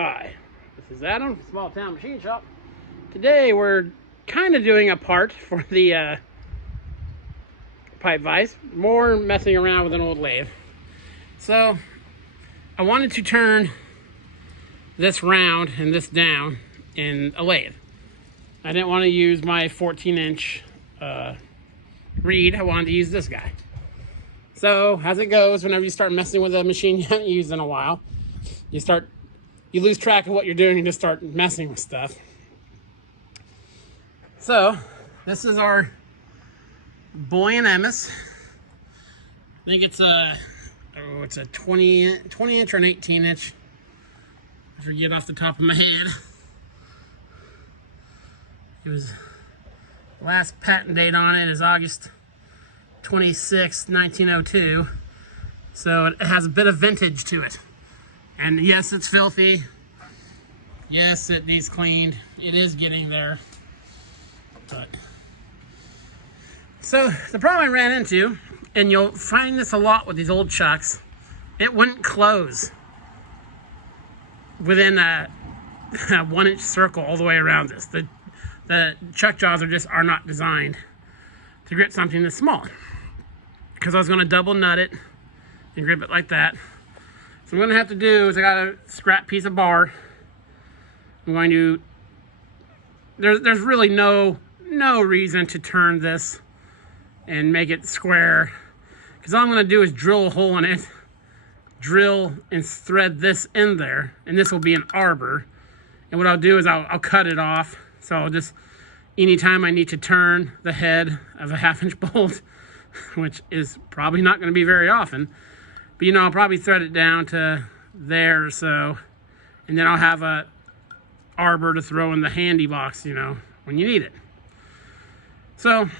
Hi, this is Adam from Small Town Machine Shop. Today we're kind of doing a part for the pipe vise, more messing around with an old lathe. So I wanted to turn this round and this down in a lathe. I didn't want to use my 14-inch reed. I wanted to use this guy. So as it goes, whenever you start messing with a machine you haven't used in a while, you lose track of what you're doing and just start messing with stuff. So this is our boye and emmes. I think it's a 20 inch or an 18 inch. I forget off the top of my head. It was, the last patent date on it is August 26, 1902. So it has a bit of vintage to it. And yes, it's filthy. Yes, it needs cleaned. It is getting there. But so the problem I ran into, and you'll find this a lot with these old chucks, it wouldn't close within a 1-inch circle all the way around this. The chuck jaws are not designed to grip something this small. Because I was going to double nut it and grip it like that. So what I'm going to have to do is I got a scrap piece of bar. I'm going to, there's really no reason to turn this and make it square. Because all I'm going to do is drill a hole in it, drill and thread this in there, and this will be an arbor. And what I'll do is I'll cut it off. So I'll just, anytime I need to turn the head of a 1/2-inch bolt, which is probably not going to be very often, but I'll probably thread it down to there or so, and then I'll have a arbor to throw in the handy box, when you need it. So,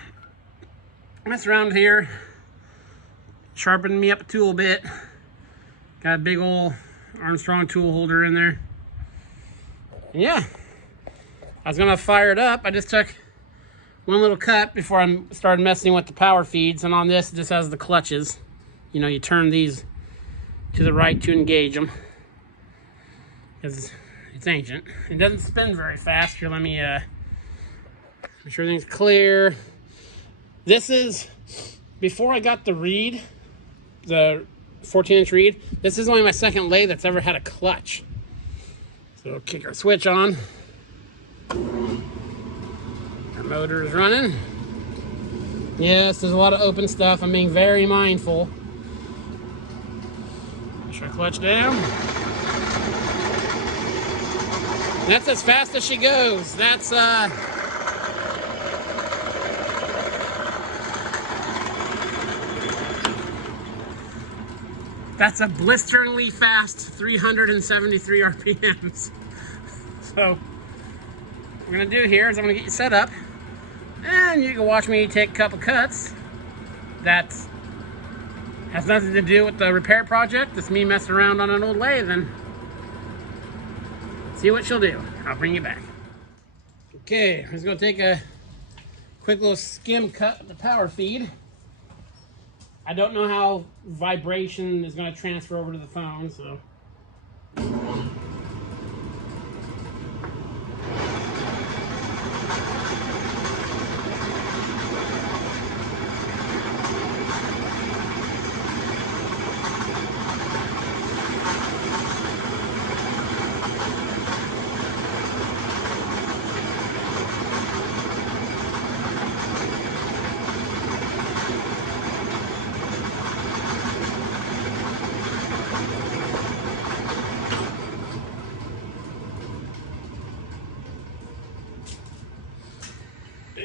mess around here, sharpen me up a tool bit. Got a big old Armstrong tool holder in there. And yeah, I was gonna fire it up. I just took one little cut before I started messing with the power feeds, and on this, it just has the clutches. You turn these to the right to engage them, because it's ancient. It doesn't spin very fast. Here, let me make sure everything's clear. This is, before I got the reed, the 14-inch reed, this is only my second lathe that's ever had a clutch. So we'll kick our switch on. Our motor is running. Yes, there's a lot of open stuff. I'm being very mindful. Push our clutch down. That's as fast as she goes. That's a blisteringly fast 373 RPMs. So what we're gonna do here is I'm gonna get you set up, and you can watch me take a couple cuts. That has nothing to do with the repair project. It's me messing around on an old lathe, and see what she'll do. I'll bring you back. Okay, we're just gonna take a quick little skim cut of the power feed. I don't know how vibration is gonna transfer over to the phone, so.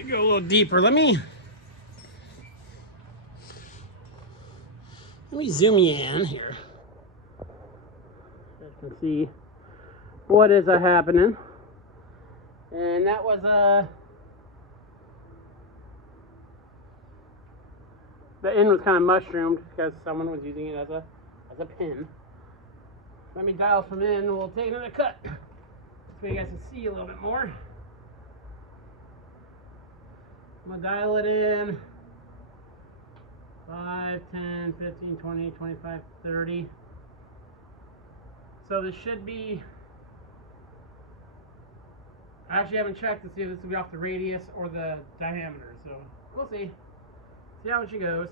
Go a little deeper. Let me zoom you in here. You can see what is happening. And that was the end was kind of mushroomed because someone was using it as a pin. Let me dial some in and we'll take another cut so you guys can see a little bit more. I'm gonna dial it in. 5, 10, 15, 20, 25, 30. So this should be I actually haven't checked to see if this will be off the radius or the diameter, so we'll see. See how she goes.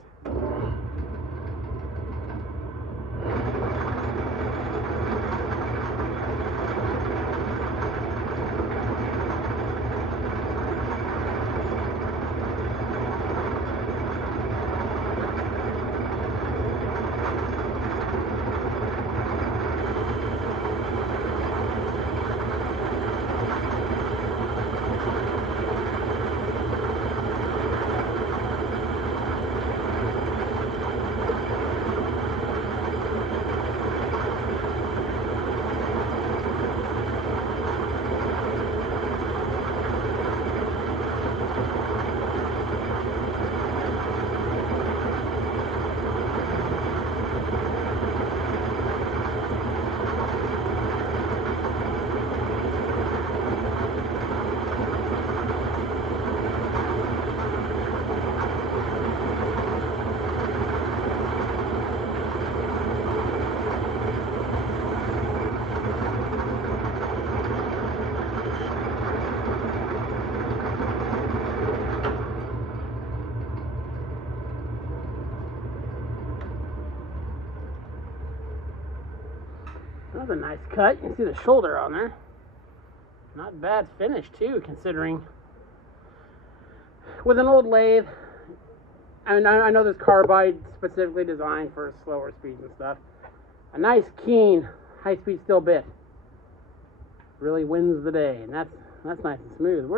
That was a nice cut. You can see the shoulder on there. Not bad finish too, considering with an old lathe. And I know this carbide specifically designed for slower speeds and stuff. A nice, keen, high-speed steel bit really wins the day, and that's nice and smooth.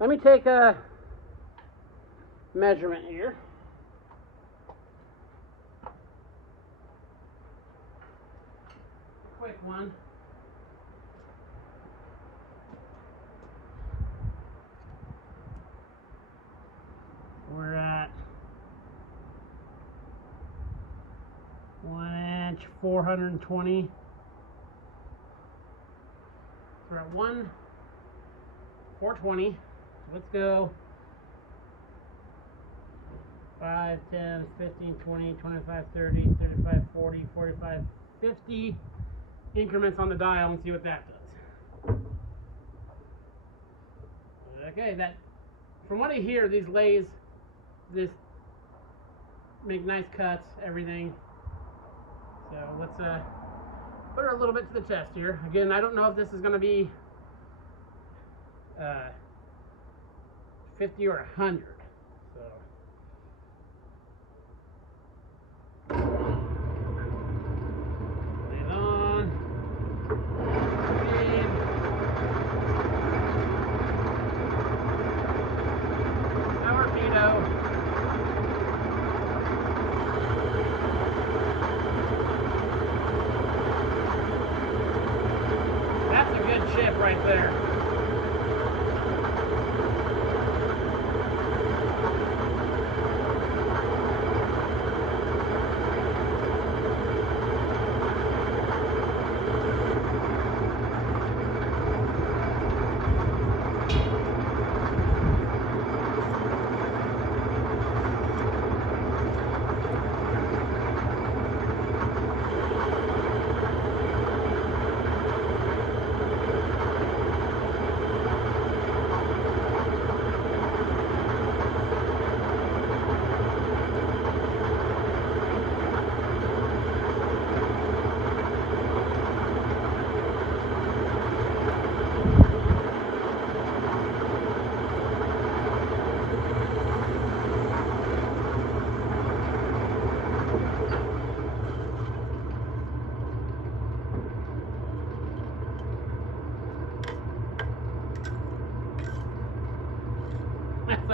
Let me take a measurement here. Quick one. We're at 1 inch, 420. We're at 420. Let's go 5, 10, 15, 20, 25, 30, 35, 40, 45, 50 increments on the dial and see what that does. Okay, that from what I hear, these lathes this make nice cuts, everything. So let's put her a little bit to the test here. Again, I don't know if this is going to be 50 or 100. So lathe on. Speed. Torpedo. That's a good chip right there.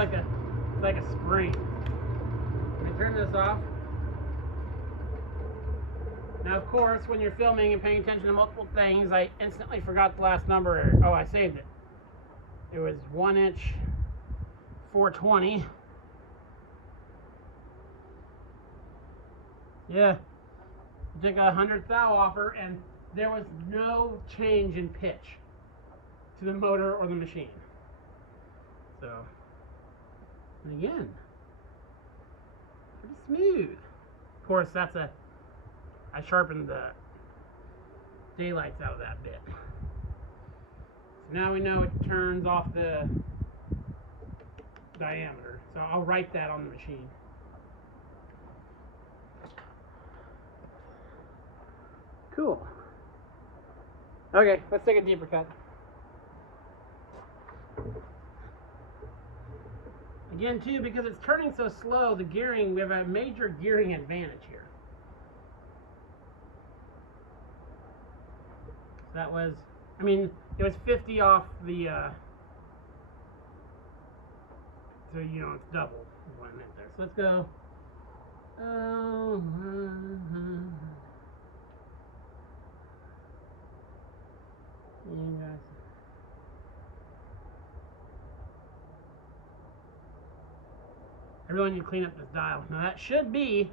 It's like a spring. Let me turn this off. Now, of course, when you're filming and paying attention to multiple things, I instantly forgot the last number. Oh, I saved it. It was 1 inch, 420. Yeah. Took 100 thou off her, and there was no change in pitch to the motor or the machine. So, and again, pretty smooth. Of course, I sharpened the daylights out of that bit. Now we know it turns off the diameter. So I'll write that on the machine. Cool. Okay, let's take a deeper cut. Again, too, because it's turning so slow, the gearing, we have a major gearing advantage here. That was, I mean, it was 50 off the, so, you know, it's double is what I meant there. So let's go, you guys. I really need to clean up this dial. Now that should be,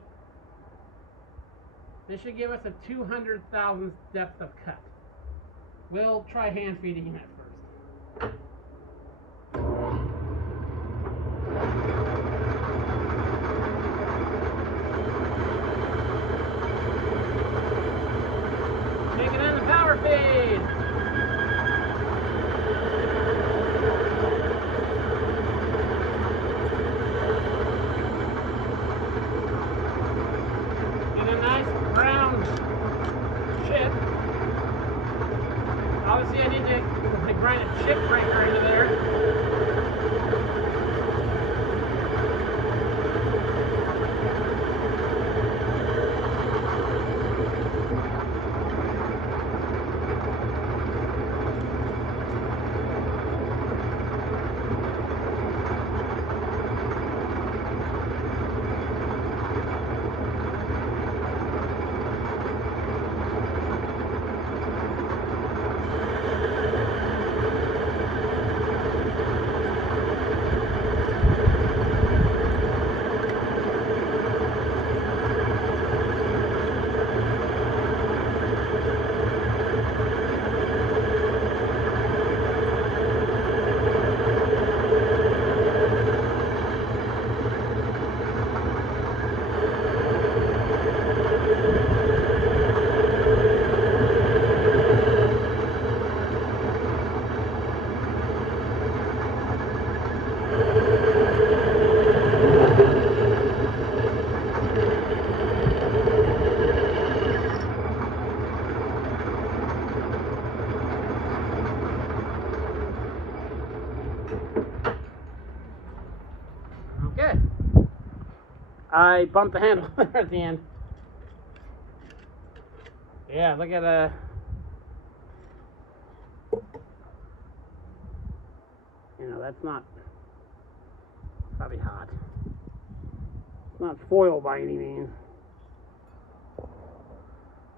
this should give us a 200,000th depth of cut. We'll try hand feeding it first. Take it in the power feed. Get a nice brown chip. Obviously, I need to grind a chip breaker into there. Okay. I bumped the handle at the end. Yeah, look at you know, that's not probably hot. It's not foil by any means.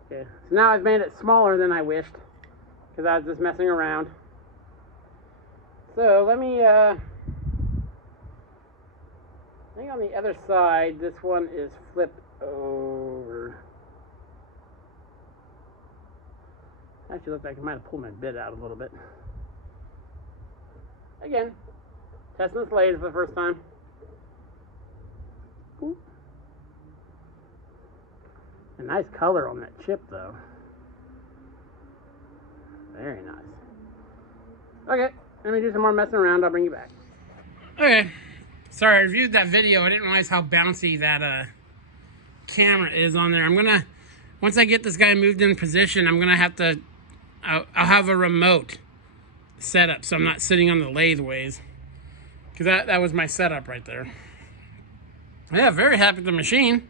Okay, so now I've made it smaller than I wished because I was just messing around. So let me I think on the other side, this one is flipped over. Actually, looks like I might have pulled my bit out a little bit. Again, testing this lathe for the first time. Ooh. A nice color on that chip, though. Very nice. Okay, let me do some more messing around. I'll bring you back. Okay. Sorry, I reviewed that video. I didn't realize how bouncy that camera is on there. I'm gonna, once I get this guy moved in position, I'm gonna have to, I'll have a remote setup so I'm not sitting on the lathe ways. Because that was my setup right there. Yeah, very happy with the machine.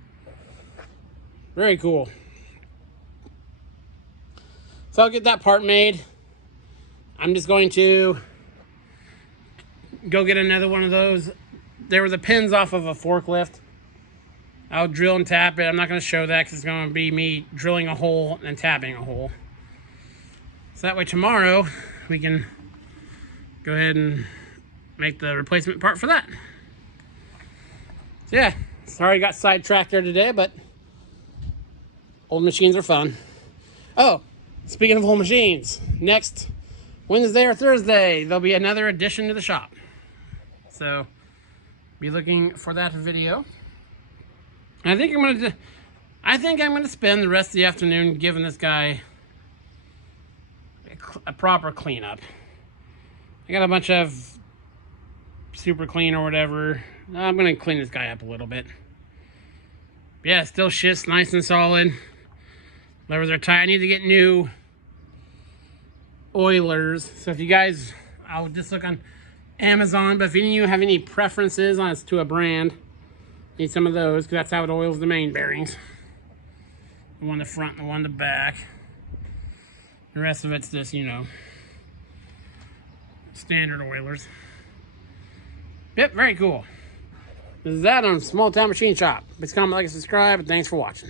Very cool. So I'll get that part made. I'm just going to go get another one of those. There were the pins off of a forklift. I'll drill and tap it. I'm not going to show that because it's going to be me drilling a hole and tapping a hole. So that way tomorrow we can go ahead and make the replacement part for that. So yeah, sorry I got sidetracked there today, but old machines are fun. Oh, speaking of old machines, next Wednesday or Thursday, there'll be another addition to the shop. So be looking for that video. And I think I'm gonna spend the rest of the afternoon giving this guy a proper cleanup. I got a bunch of super clean or whatever. I'm gonna clean this guy up a little bit. Yeah, still shit's nice and solid. Levers are tight. I need to get new oilers. So if you guys, I'll just look on Amazon, but if any of you have any preferences as to a brand, need some of those, because that's how it oils the main bearings. The one in the front and the one in the back. The rest of it's just, you know, standard oilers. Yep, very cool. This is that on Small Town Machine Shop. Please comment, like, and subscribe, and thanks for watching.